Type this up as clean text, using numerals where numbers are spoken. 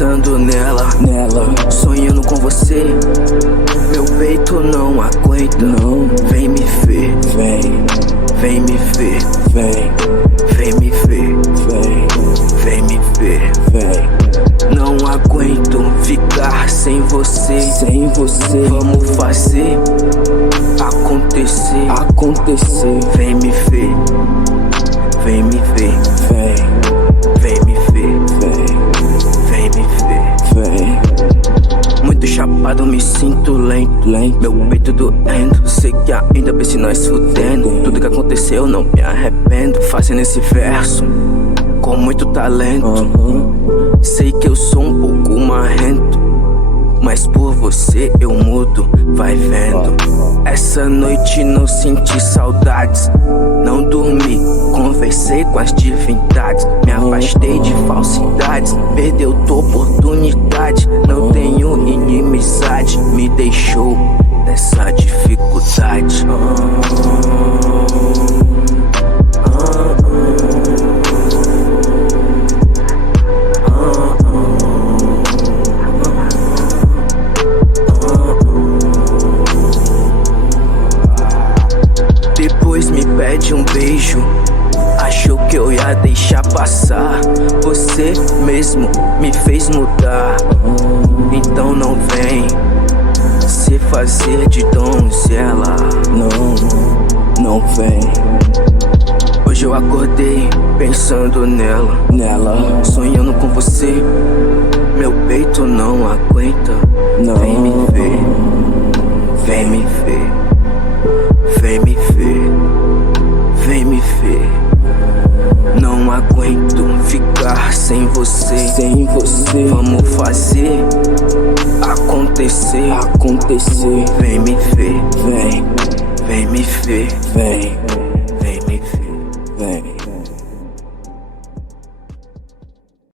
pensando nela, sonhando com você. Meu peito não aguenta, não. Vem me ver, vem me ver, vem me ver, vem me ver. Não aguento ficar sem você, Vamos fazer acontecer, Vem me ver, vem me ver, vem me ver, vem me ver. Muito chapado, me sinto lento, meu peito doendo. Sei que ainda pense nós fudendo. Tudo que aconteceu não me arrependo. Fazendo esse verso com muito talento. Sei que eu sou um pouco marrento, mas por você eu mudo, vai vendo. Essa noite não senti saudades, não dormi, conversei com as divindades. Me afastei de falsidades, perdeu tua oportunidade. Não tenho inimizade, me deixou nessa dificuldade. Depois me pede um beijo, achou que eu ia deixar passar. Você mesmo me fez mudar, então não vem se fazer de donzela. Não vem. Hoje eu acordei pensando nela, sonhando com você. Meu peito não aguenta, vem me ver, vem me ver, vem me ver, vem me ver. Não aguento ficar sem você, Vamos fazer acontecer, Vem